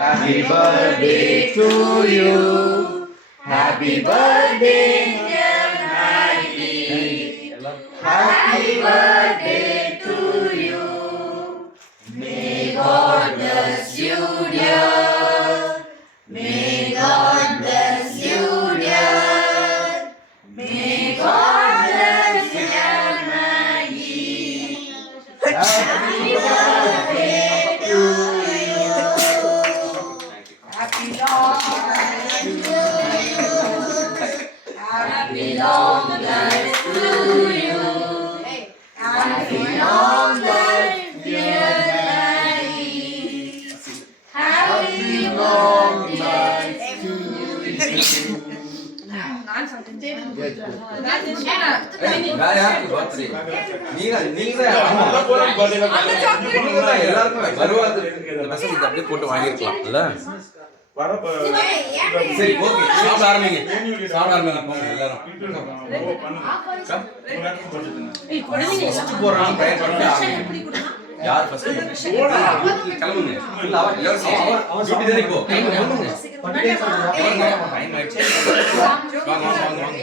Happy birthday to you. Happy birthday, dear Maggie. Happy birthday to you. May God bless you, dear. May God bless you, dear. May God bless dear Maggie. Happy birthday to you. Happy long life to you. Happy long life to you. Happy long life, dear Maggie. Happy long life to you. அப்படியே போட்டு வாங்கிருக்கலாம்ல. சரி ஓகே, சாப்பிட ஆரம்பிங்க. சாப்பிட ஆரம்பிங்க போங்க எல்லாரும். ஃபர்ஸ்ட் போறான் ட்ரைட் பண்ணி ஆரம்பிங்க. யார் ஃபர்ஸ்ட் கிளம்புங்க. இல்ல அவ எல்லாரும் டியூட்டி தானே போ. டைம் ஆயிடுச்சு. வாங்க வாங்க வாங்க.